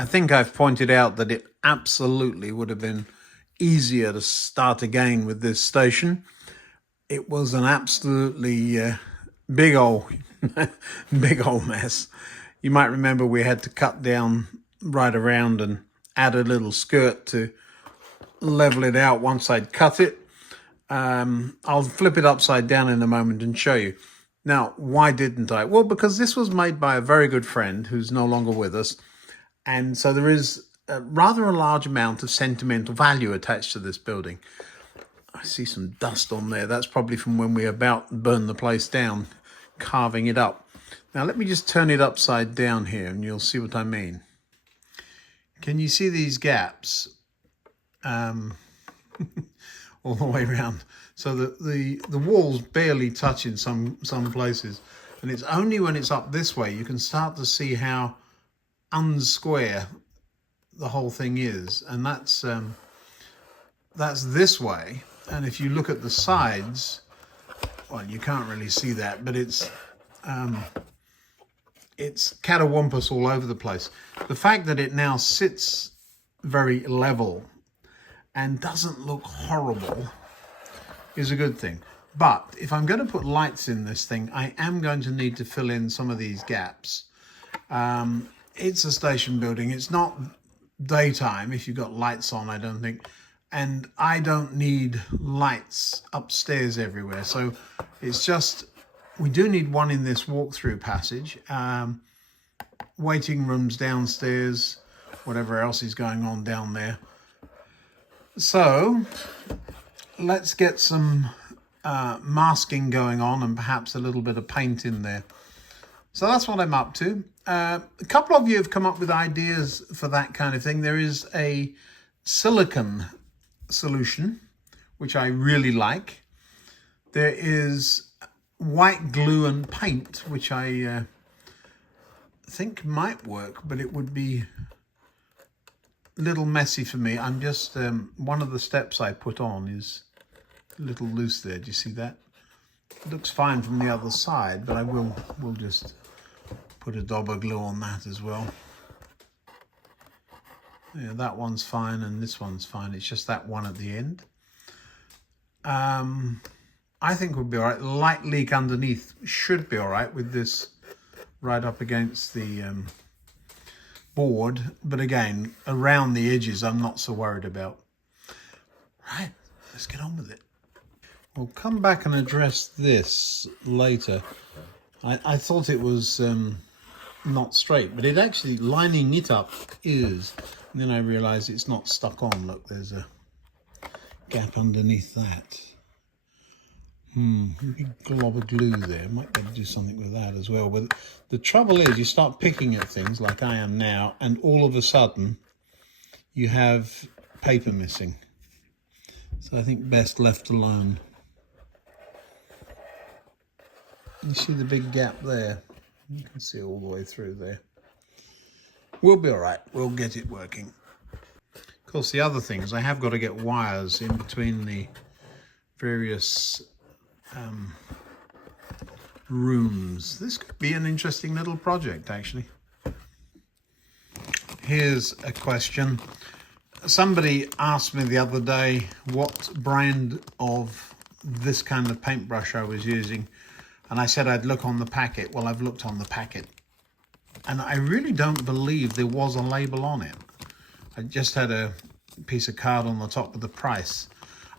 I think I've pointed out that it absolutely would have been easier to start again with this station. It was an absolutely big old, big old mess. You might remember we had to cut down right around and add a little skirt to level it out once I'd cut it. I'll flip it upside down in a moment and show you. Now, why didn't I? Well, because this was made by a very good friend who's no longer with us. And so there is rather a large amount of sentimental value attached to this building. I see some dust on there. That's probably from when we about burned the place down, carving it up. Now, let me just turn it upside down here and you'll see what I mean. Can you see these gaps? All the way around, so that the walls barely touch in some places, and it's only when it's up this way you can start to see how unsquare the whole thing is, and that's this way. And if you look at the sides, well, you can't really see that, but it's catawampus all over the place. The fact that it now sits very level and doesn't look horrible is a good thing. But if I'm going to put lights in this thing, I am going to need to fill in some of these gaps. It's a station building. It's not daytime if you've got lights on, I don't think. And I don't need lights upstairs everywhere. So it's just, we do need one in this walk-through passage. Waiting rooms downstairs, whatever else is going on down there. So let's get some masking going on and perhaps a little bit of paint in there. So that's what I'm up to. A couple of you have come up with ideas for that kind of thing. There is a silicone solution, which I really like. There is white glue and paint, which I think might work, but it would be little messy for me. I'm just one of the steps I put on is a little loose there. Do you see that? It looks fine from the other side, but we'll just put a dab of glue on that as well. Yeah, that one's fine and this one's fine. It's just that one at the end. I think we'll be all right. Light leak underneath should be all right with this right up against the board, but again, around the edges I'm not so worried about. Right, let's get on with it. We'll come back and address this later. I thought it was not straight, but it actually, lining it up is. And then I realised it's not stuck on. Look, there's a gap underneath that. Big glob of glue there. Might be able to do something with that as well. But the trouble is, you start picking at things like I am now, and all of a sudden you have paper missing. So I think best left alone. You see the big gap there? You can see all the way through there. We'll be all right. We'll get it working. Of course, the other thing is I have got to get wires in between the various rooms. This could be an interesting little project, actually. Here's a question. Somebody asked me the other day what brand of this kind of paintbrush I was using, and I said I'd look on the packet. Well, I've looked on the packet, and I really don't believe there was a label on it. I just had a piece of card on the top with the price.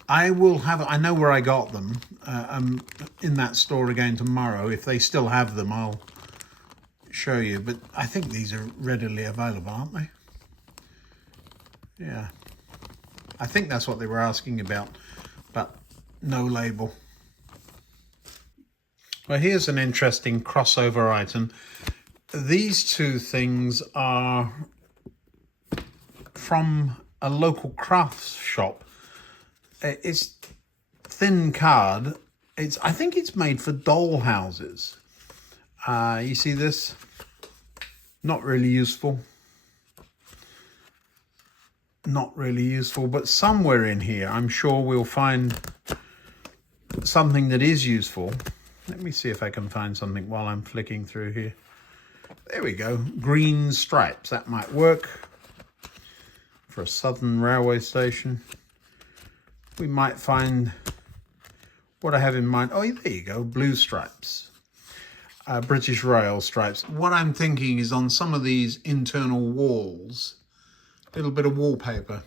I know where I got them. I'm in that store again tomorrow. If they still have them, I'll show you. But I think these are readily available, aren't they? Yeah. I think that's what they were asking about, but no label. Well, here's an interesting crossover item. These two things are from a local crafts shop. It's thin card. I think it's made for doll houses. You see this? Not really useful. Not really useful, but somewhere in here I'm sure we'll find something that is useful. Let me see if I can find something while I'm flicking through here. There we go. Green stripes. That might work. for a southern railway station. We might find what I have in mind. Oh, there you go, blue stripes. British Rail stripes. What I'm thinking is on some of these internal walls, a little bit of wallpaper.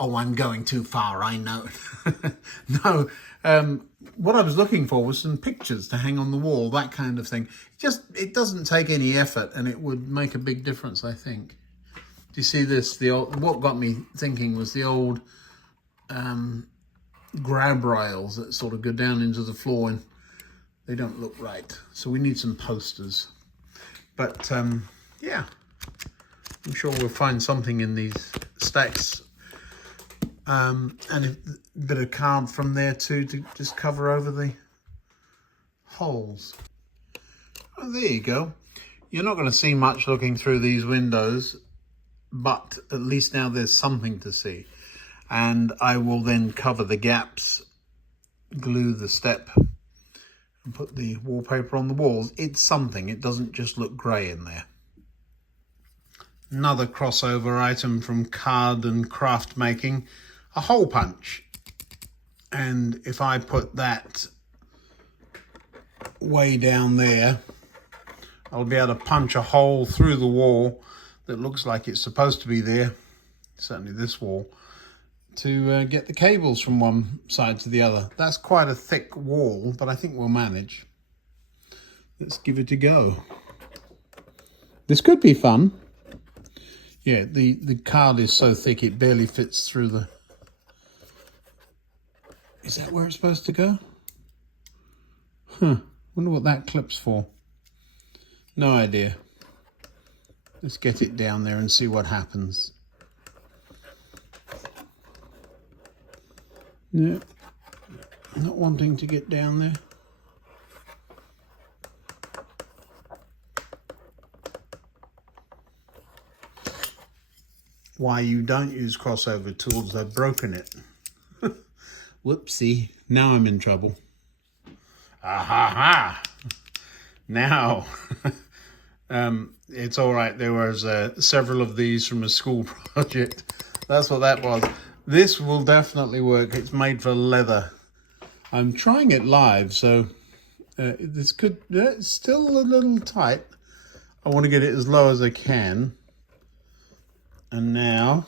Oh, I'm going too far, I know. No, what I was looking for was some pictures to hang on the wall, that kind of thing. It doesn't take any effort, and it would make a big difference, I think. Do you see this? What got me thinking was the old grab rails that sort of go down into the floor, and they don't look right. So we need some posters. But yeah, I'm sure we'll find something in these stacks. And a bit of card from there too, to just cover over the holes. Oh, there you go. You're not going to see much looking through these windows, but at least now there's something to see. And I will then cover the gaps, glue the step, and put the wallpaper on the walls. It's something. It doesn't just look grey in there. Another crossover item from card and craft making, a hole punch. And if I put that way down there, I'll be able to punch a hole through the wall that looks like it's supposed to be there, certainly this wall, to get the cables from one side to the other. That's quite a thick wall, but I think we'll manage. Let's give it a go. This could be fun. Yeah, the card is so thick it barely fits through the... Is that where it's supposed to go? Huh, wonder what that clip's for. No idea. Let's get it down there and see what happens. No, not wanting to get down there. Why you don't use crossover tools, I've broken it. Whoopsie, now I'm in trouble. Ah ha ha! Now, it's all right. There was several of these from a school project. That's what that was. This will definitely work. It's made for leather. I'm trying it live, so this could... it's still a little tight. I want to get it as low as I can. And now...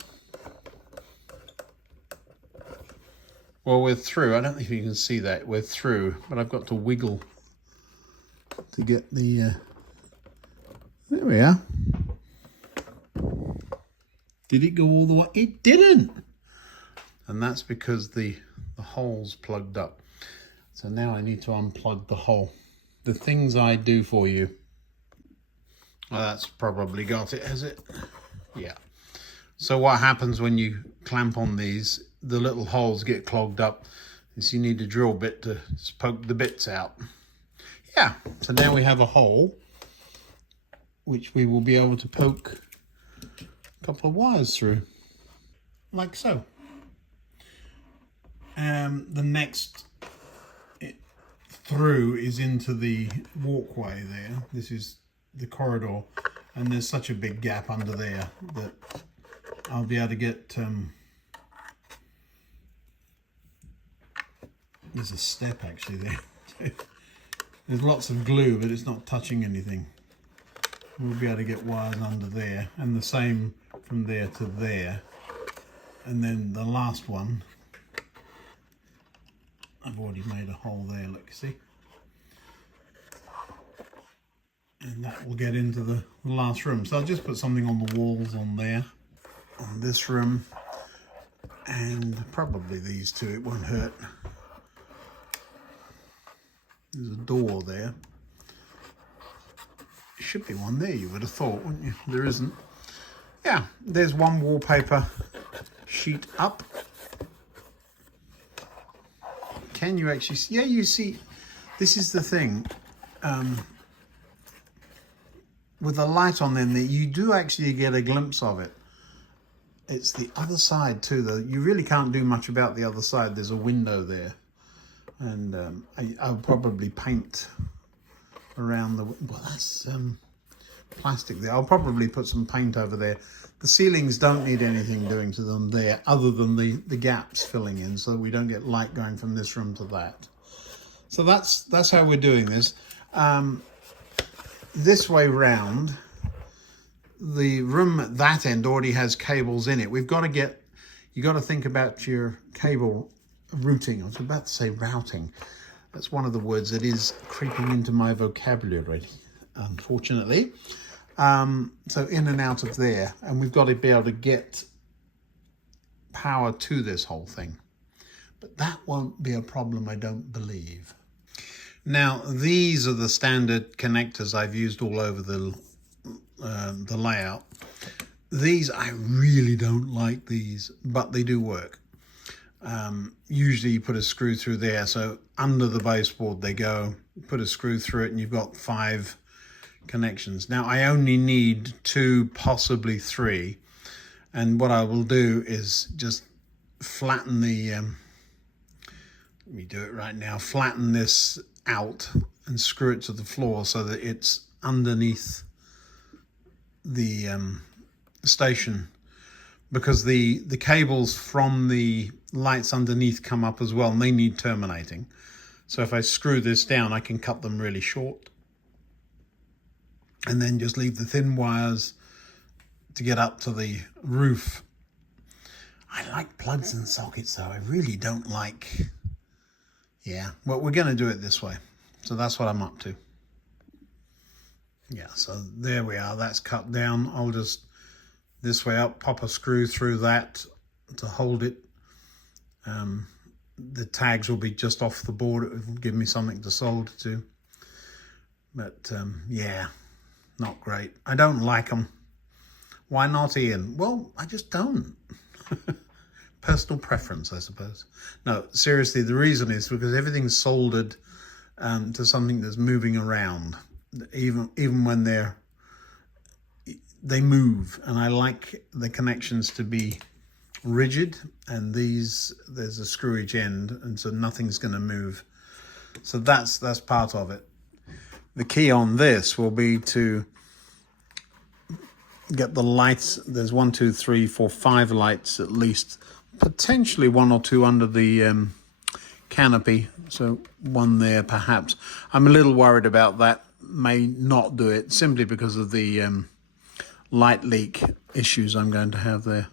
well, we're through. I don't think you can see that. We're through, but I've got to wiggle to get the... there we are. Did it go all the way? It didn't! And that's because the hole's plugged up. So now I need to unplug the hole. The things I do for you. Well, that's probably got it, has it? Yeah. So what happens when you clamp on these, the little holes get clogged up. So you need a drill bit to poke the bits out. Yeah, so now we have a hole, which we will be able to poke a couple of wires through, like so. The next through is into the walkway there. This is the corridor, and there's such a big gap under there that I'll be able to get... there's a step actually there. There's lots of glue, but it's not touching anything. We'll be able to get wires under there, and the same from there to there. And then the last one, I've already made a hole there, look, see? And that will get into the last room. So I'll just put something on the walls on there, on this room, and probably these two, it won't hurt. There's a door there. There should be one there, you would have thought, wouldn't you? There isn't. Yeah, there's one wallpaper sheet up. Can you actually see? Yeah, you see, this is the thing. With the light on then, you do actually get a glimpse of it. It's the other side too, though. You really can't do much about the other side. There's a window there. And I'll probably paint around the... well, that's... plastic there. I'll probably put some paint over there. The ceilings don't need anything doing to them there other than the gaps filling in so that we don't get light going from this room to that. So that's how we're doing this. This way round, the room at that end already has cables in it. You got to think about your cable routing. I was about to say routing. That's one of the words that is creeping into my vocabulary, unfortunately. So in and out of there, and we've got to be able to get power to this whole thing. But that won't be a problem, I don't believe. Now, these are the standard connectors I've used all over the layout. These, I really don't like these, but they do work. Usually you put a screw through there, so under the baseboard they go, put a screw through it and you've got 5 connections. Now I only need 2, possibly 3, and what I will do is just flatten the let me do it right now, flatten this out and screw it to the floor so that it's underneath the station, because the cables from the lights underneath come up as well and they need terminating. So if I screw this down, I can cut them really short and then just leave the thin wires to get up to the roof. I like plugs and sockets though. I really don't like, yeah, well, we're going to do it this way. So that's what I'm up to. Yeah, so there we are. That's cut down. I'll just, this way up, pop a screw through that to hold it. The tags will be just off the board. It will give me something to solder to. But yeah, not great. I don't like them. Why not, Ian? Well, I just don't. Personal preference, I suppose. No, seriously, the reason is because everything's soldered to something that's moving around. Even when they move, and I like the connections to be rigid, and there's a screwage end, and so nothing's going to move. So that's part of it. The key on this will be to get the lights. There's 1, 2, 3, 4, 5 lights at least, potentially 1 or 2 under the canopy, so 1 there perhaps. I'm a little worried about that. May not do it simply because of the light leak issues I'm going to have there.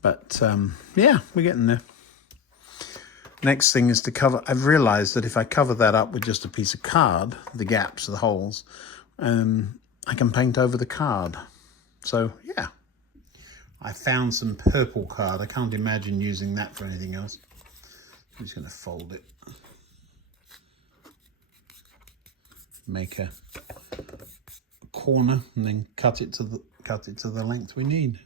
But yeah, we're getting there. Next thing is to cover. I've realized that if I cover that up with just a piece of card, the gaps, the holes, I can paint over the card. So yeah, I found some purple card. I can't imagine using that for anything else. I'm just going to fold it. Make a corner and then cut it to the length we need.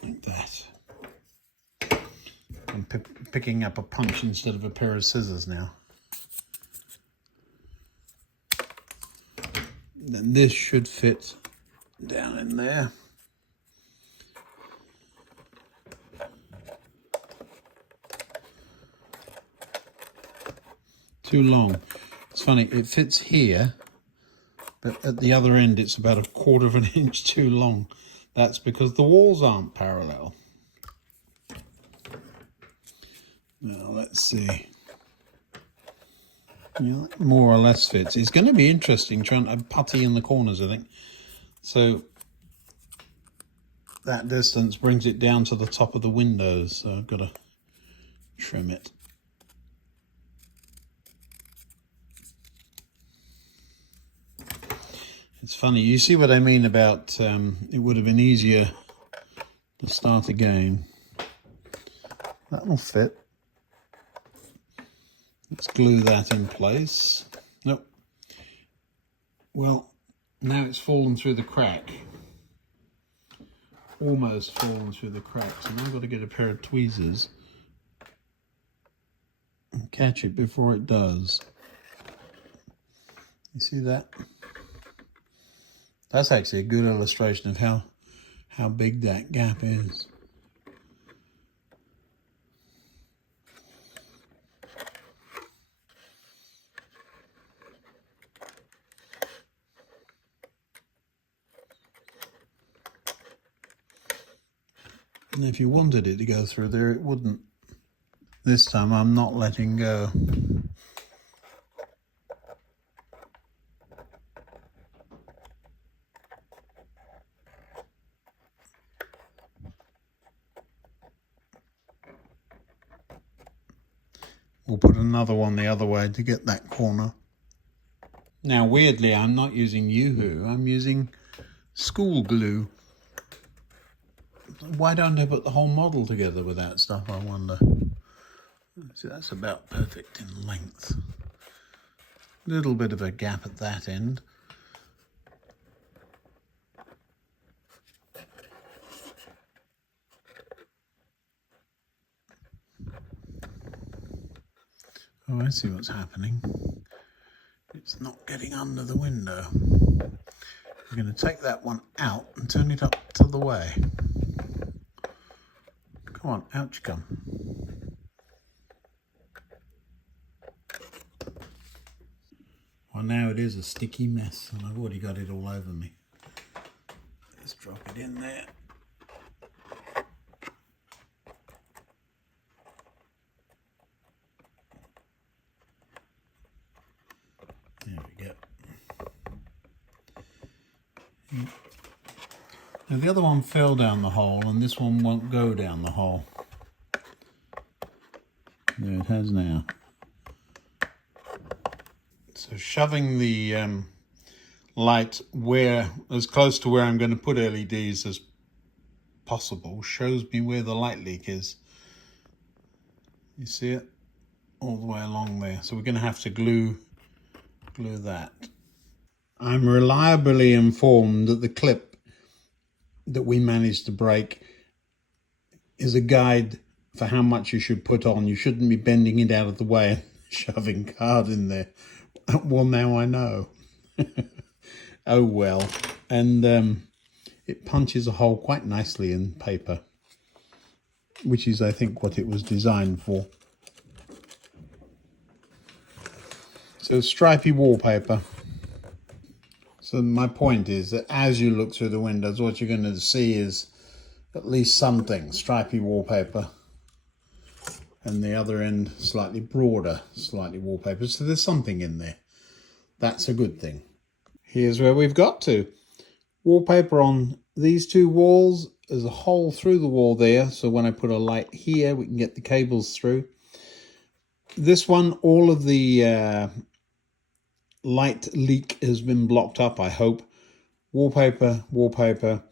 Like that. I'm picking up a punch instead of a pair of scissors now. Then this should fit down in there. Too long. It's funny, it fits here, but at the other end it's about 1/4 of an inch too long. That's because the walls aren't parallel. Now let's see. Yeah, more or less fits. It's going to be interesting trying to putty in the corners, I think. So that distance brings it down to the top of the windows, so I've got to trim it. It's funny, you see what I mean about it would have been easier to start again. That will fit. Let's glue that in place. Nope. Well, now it's fallen through the crack. Almost fallen through the crack. So now I've got to get a pair of tweezers and catch it before it does. You see that? That's actually a good illustration of how big that gap is. And if you wanted it to go through there, it wouldn't. This time I'm not letting go. We'll put another one the other way to get that corner. Now weirdly, I'm not using Yoo-hoo, I'm using school glue. Why don't I put the whole model together with that stuff, I wonder? See, that's about perfect in length. Little bit of a gap at that end. Oh, I see what's happening. It's not getting under the window. I'm going to take that one out and turn it up to the way. Come on, out you come. Well, now it is a sticky mess and I've already got it all over me. Let's drop it in there. There we go. Now the other one fell down the hole and this one won't go down the hole. There it has now. So shoving the light as close to where I'm going to put LEDs as possible shows me where the light leak is. You see it? All the way along there. So we're going to have to glue that. I'm reliably informed that the clip that we managed to break is a guide for how much you should put on. You shouldn't be bending it out of the way and shoving card in there. Well, now I know. Oh well. And it punches a hole quite nicely in paper, which is, I think, what it was designed for. So stripy wallpaper. So my point is that as you look through the windows, what you're going to see is at least something. Stripy wallpaper. And the other end slightly broader, slightly wallpaper. So there's something in there. That's a good thing. Here's where we've got to. Wallpaper on these two walls. There's a hole through the wall there. So when I put a light here, we can get the cables through. This one, all of the light leak has been blocked up, I hope. Wallpaper, wallpaper.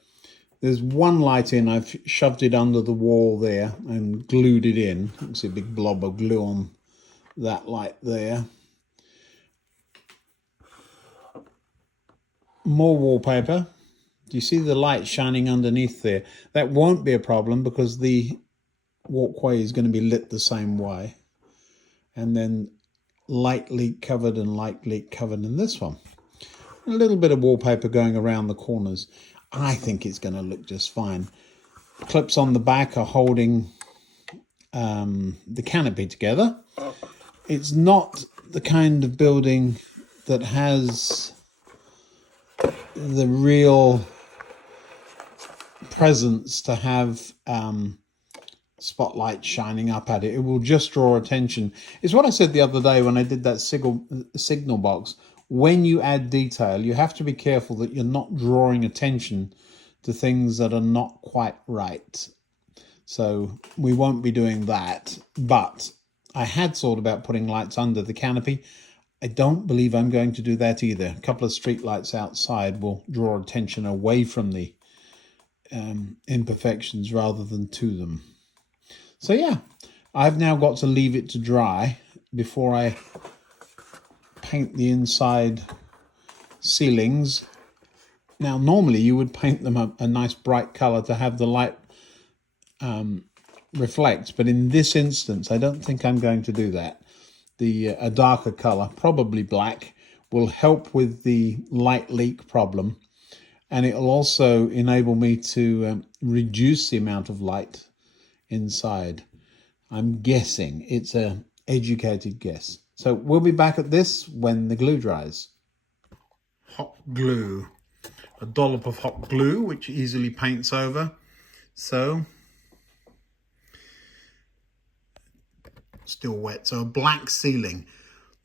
There's one light in. I've shoved it under the wall there and glued it in. You can see a big blob of glue on that light there. More wallpaper. Do you see the light shining underneath there? That won't be a problem because the walkway is going to be lit the same way. And then light leak covered and light leak covered in this one. A little bit of wallpaper going around the corners. I think it's going to look just fine. Clips on the back are holding the canopy together. It's not the kind of building that has the real presence to have spotlight shining up at it. It will just draw attention. It's what I said the other day when I did that signal box. When you add detail, you have to be careful that you're not drawing attention to things that are not quite right. So we won't be doing that. But I had thought about putting lights under the canopy. I don't believe I'm going to do that either. A couple of street lights outside will draw attention away from the imperfections rather than to them. So yeah, I've now got to leave it to dry before I paint the inside ceilings. Now normally you would paint them a nice bright color to have the light reflect, but in this instance I don't think I'm going to do that. A darker color, probably black, will help with the light leak problem, and it'll also enable me to reduce the amount of light inside. I'm guessing. It's an educated guess. So we'll be back at this when the glue dries. Hot glue. A dollop of hot glue, which easily paints over. So still wet. So a black ceiling,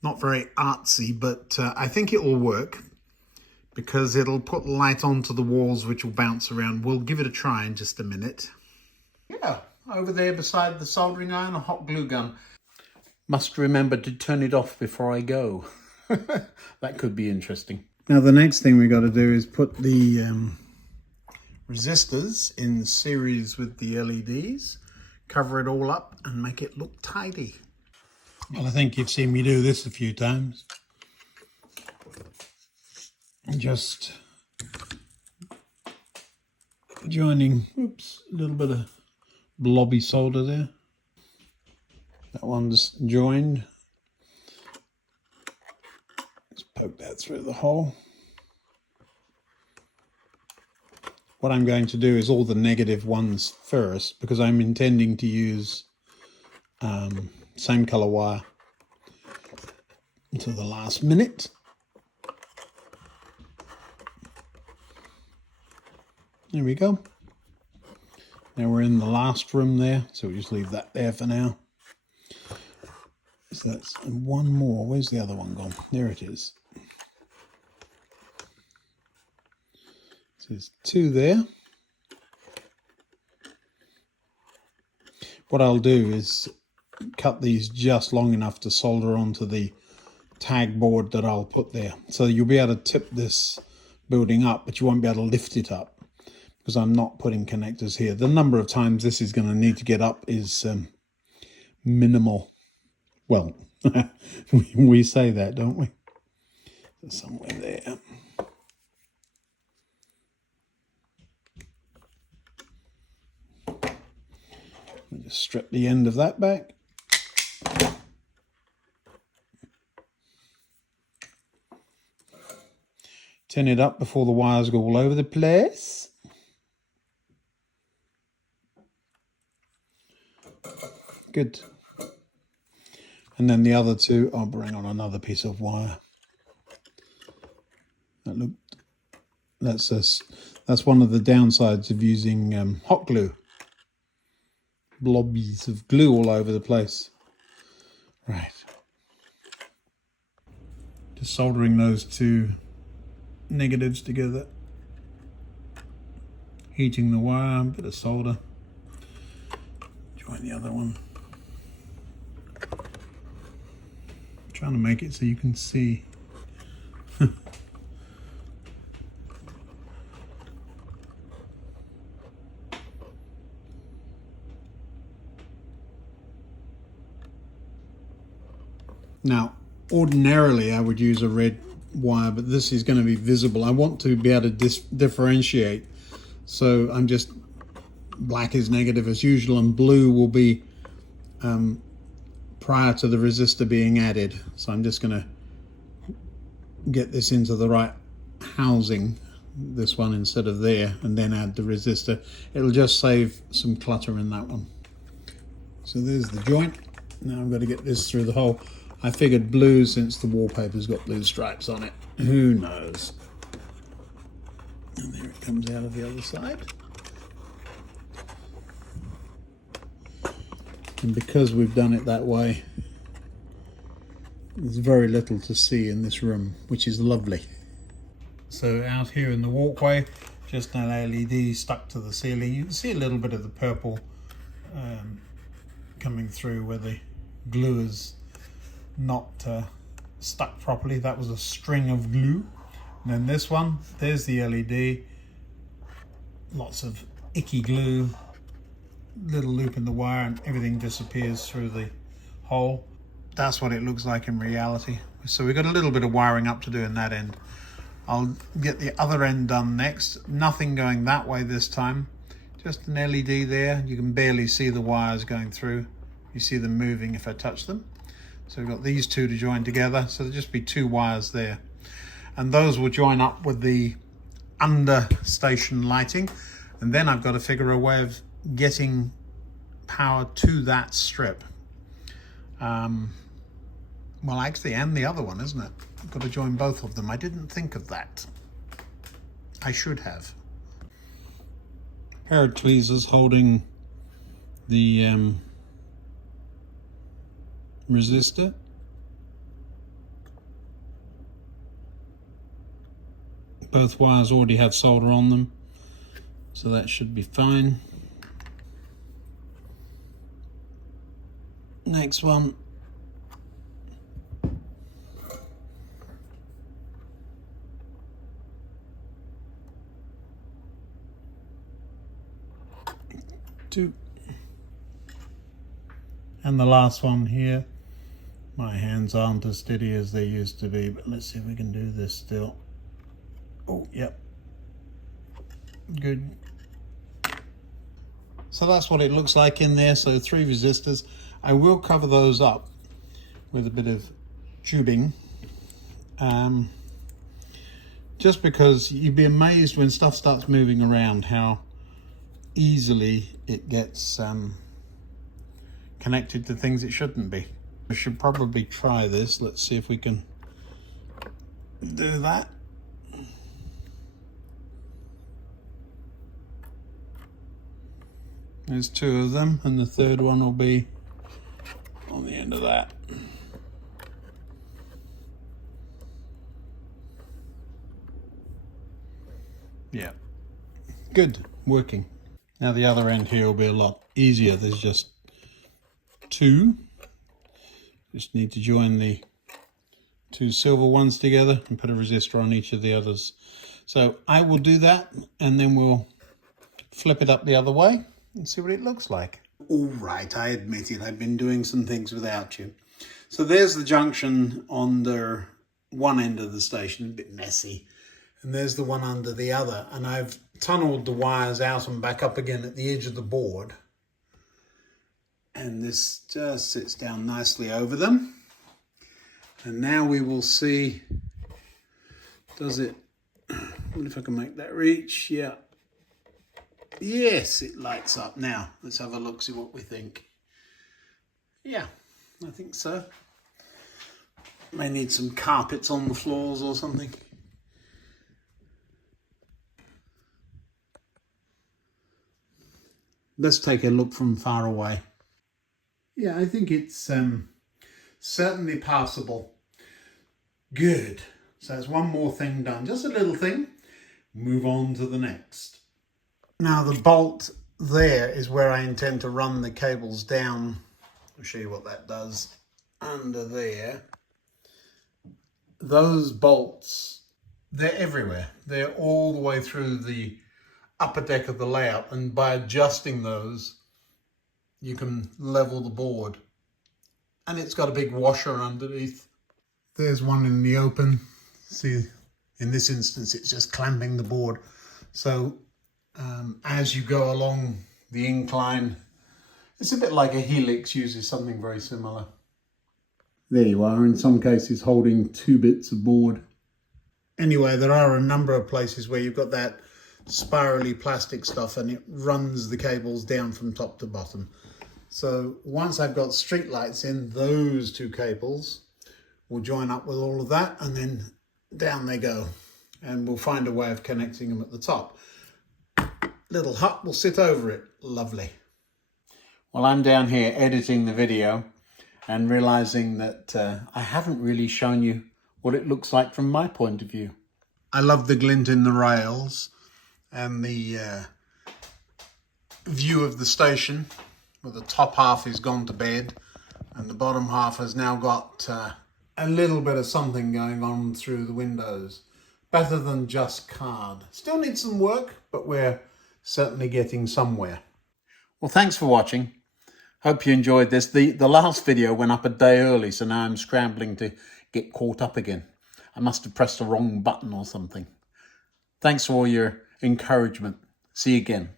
not very artsy, but I think it will work because it'll put light onto the walls which will bounce around. We'll give it a try in just a minute. Yeah, over there beside the soldering iron, a hot glue gun. Must remember to turn it off before I go. That could be interesting. Now the next thing we got to do is put the resistors in series with the LEDs, cover it all up and make it look tidy. Well, I think you've seen me do this a few times. Just joining, oops, a little bit of blobby solder there. That one's joined. Let's poke that through the hole. What I'm going to do is all the negative ones first, because I'm intending to use same color wire until the last minute. There we go. Now we're in the last room there, so we'll just leave that there for now. So that's one more. Where's the other one gone? There it is. So there's two there. What I'll do is cut these just long enough to solder onto the tag board that I'll put there. So you'll be able to tip this building up, but you won't be able to lift it up because I'm not putting connectors here. The number of times this is going to need to get up is minimal. Well, we say that, don't we? Somewhere there. I'll just strip the end of that back. Turn it up before the wires go all over the place. Good. And then the other two, I'll bring on another piece of wire. That's one of the downsides of using hot glue. Blobbies of glue all over the place. Right. Just soldering those two negatives together. Heating the wire, a bit of solder. Join the other one. Trying to make it so you can see. Now, ordinarily I would use a red wire, but this is going to be visible. I want to be able to differentiate. So I'm just, black is negative as usual, and blue will be prior to the resistor being added. So I'm just going to get this into the right housing, this one instead of there, and then add the resistor. It'll just save some clutter in that one. So there's the joint. Now I've got to get this through the hole. I figured blue, since the wallpaper's got blue stripes on it. Who knows? And there it comes out of the other side. And because we've done it that way, there's very little to see in this room, which is lovely. So out here in the walkway, just an LED stuck to the ceiling. You can see a little bit of the purple coming through where the glue is not stuck properly. That was a string of glue. And then this one, there's the LED. Lots of icky glue. Little loop in the wire and everything disappears through the hole. That's what it looks like in reality. So we've got a little bit of wiring up to do in that end. I'll get the other end done next. Nothing going that way this time. Just an LED there. You can barely see the wires going through. You see them moving if I touch them. So we've got these two to join together. So there'll just be two wires there. And those will join up with the understation lighting. And then I've got to figure a way of getting power to that strip. Well, actually, and the other one, isn't it? I've got to join both of them. I didn't think of that. I should have. Pair of tweezers holding the resistor. Both wires already have solder on them, so that should be fine. Next one. Two. And the last one here. My hands aren't as steady as they used to be, but let's see if we can do this still. Oh, yep. Good. So that's what it looks like in there. So 3 resistors. I will cover those up with a bit of tubing. Just because you'd be amazed when stuff starts moving around how easily it gets connected to things it shouldn't be. We should probably try this. Let's see if we can do that. There's 2 of them, and the third one will be on the end of that. Yeah, good, working. Now the other end here will be a lot easier. There's just 2. Just need to join the 2 silver ones together and put a resistor on each of the others. So I will do that, and then we'll flip it up the other way and see what it looks like. All right, I admit it, I've been doing some things without you. So there's the junction on the one end of the station, a bit messy. And there's the one under the other. And I've tunneled the wires out and back up again at the edge of the board. And this just sits down nicely over them. And now we will see, does it, what if I can make that reach? Yeah. Yes, it lights up. Now, let's have a look, see what we think. Yeah, I think so. May need some carpets on the floors or something. Let's take a look from far away. Yeah, I think it's certainly passable. Good. So that's one more thing done. Just a little thing. Move on to the next. Now the bolt there is where I intend to run the cables down. I'll show you what that does. Under there. Those bolts, they're everywhere. They're all the way through the upper deck of the layout, and by adjusting those you can level the board. And it's got a big washer underneath. There's one in the open. See, in this instance it's just clamping the board. So as you go along the incline, it's a bit like a helix uses something very similar. There you are, in some cases holding 2 bits of board. Anyway, there are a number of places where you've got that spirally plastic stuff and it runs the cables down from top to bottom. So once I've got street lights in, those 2 cables will join up with all of that, and then down they go. And we'll find a way of connecting them at the top. Little hut will sit over it. Lovely. Well, I'm down here editing the video and realizing that I haven't really shown you what it looks like from my point of view. I love the glint in the rails and the view of the station, where the top half is gone to bed and the bottom half has now got a little bit of something going on through the windows. Better than just card. Still needs some work, but we're certainly getting somewhere. Well, thanks for watching. Hope you enjoyed this. The last video went up a day early, so now I'm scrambling to get caught up again. I must have pressed the wrong button or something. Thanks for all your encouragement. See you again.